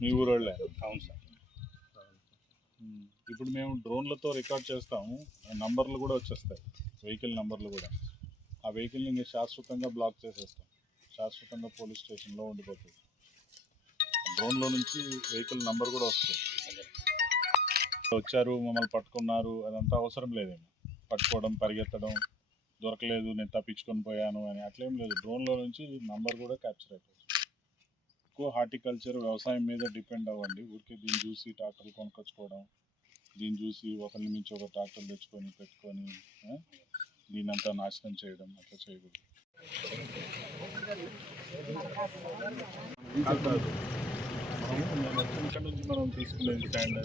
మీ ఊరోళ్ళే? అవును సార్. ఇప్పుడు మేము డ్రోన్లతో రికార్డ్ చేస్తాము, నంబర్లు కూడా వచ్చేస్తాయి, వెహికల్ నంబర్లు కూడా. ఆ వెహికల్ని ఇంకా శాశ్వతంగా బ్లాక్ చేసేస్తాం, శాశ్వతంగా పోలీస్ స్టేషన్లో ఉండిపోతుంది. డ్రోన్లో నుంచి వెహికల్ నంబర్ కూడా వస్తుంది. వచ్చారు మమ్మల్ని పట్టుకున్నారు అదంతా అవసరం లేదేమో. పట్టుకోవడం, పరిగెత్తడం, దొరకలేదు నేను తప్పించుకొని పోయాను అని అట్లేం లేదు. డ్రోన్లో నుంచి నంబర్ కూడా క్యాప్చర్ అయిపోతుంది. ఎక్కువ హార్టికల్చర్, వ్యవసాయం మీద డిపెండ్ అవ్వండి. ఊరికే దీన్ని చూసి ట్రాక్టర్లు కొనుక్కొచ్చుకోవడం, దీన్ని చూసి ఒకరిని మించి ఒక ట్రాక్టర్ తెచ్చుకొని పెట్టుకొని దీన్నంతా నాశనం చేయడం అట్లా చేయకూడదు. ఇక్కడ నుంచి మనం తీసుకునేది స్టాండ్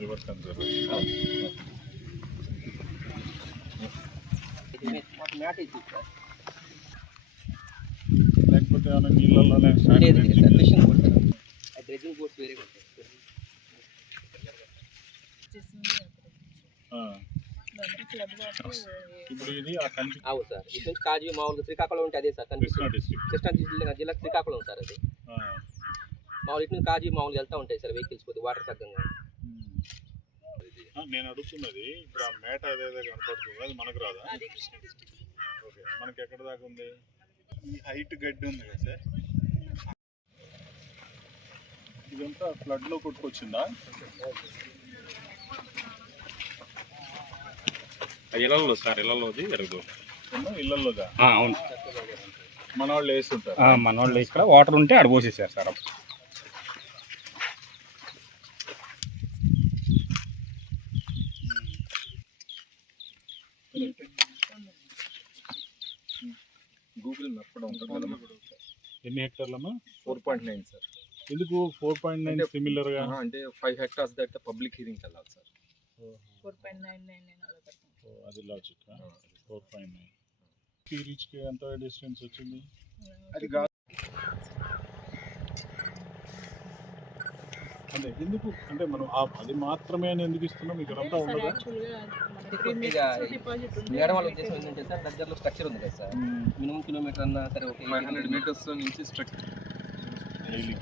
రివర్స్ కన్సర్వేషన్. లేకపోతే ఏమైనా నీళ్ళలోనే ఇప్పుడు ఇది అవును సార్. ఇది కాజీ మామూలుగా శ్రీకాకుళం ఉంటే అదే సార్ కృష్ణా డిస్ట్రిక్ట్, కృష్ణా జిల్లా శ్రీకాకుళం సార్. అది మామూలు ఇటు కాజీ మామూలుగా వెళ్తూ ఉంటాయి సార్ వెహికల్స్ కొద్దిగా వాటర్ తగ్గంగా. నేను అడుగుతున్నది ఇప్పుడు ఆ మేట ఏదైతే కనపడుతుందో అది మనకు రాదా? ఓకే, మనకి ఎక్కడ దాకా ఉంది? ఈ హైట్ గడ్డి ఉంది కదా సార్, ఇదంతా ఫ్లడ్లో కొట్టుకొచ్చిందా? ఇళ్ళల్లో సార్, ఇళ్ళలోది ఎరగదు. ఇళ్ళల్లోదా? అవును, మన వాళ్ళు వేస్తుంటారు. మన వాళ్ళు ఇక్కడ వాటర్ ఉంటే ఆడ పోసేసారు సార్. గూగుల్ మ్యాప్ కూడా ఉంటుంది. ఎన్ని హెక్టార్లమ్మా? 4.9 సార్. ఎందుకు 4.9 సిమిలర్ గా? అంటే 5 hectares దట్ పబ్లిక్ హీరింగ్ వెళ్ళాలి సార్. 4.99 అది లాజిక్. 4.9 రీచ్ కి ఎంత డిస్టెన్స్ వచ్చింది? అది అంటే ఎందుకు అంటే మనం అది మాత్రమే అని ఎందుకు ఇస్తున్నాం? ఇక్కడ అంతా ఉండదు. మేడం వాళ్ళ ఉద్దేశం ఏంటంటే సార్, దగ్గరలో స్ట్రక్చర్ ఉంది కదా సార్, మినిమం కిలోమీటర్ అన్నా సరే 500 meters నుంచి స్ట్రక్చర్ డైలీ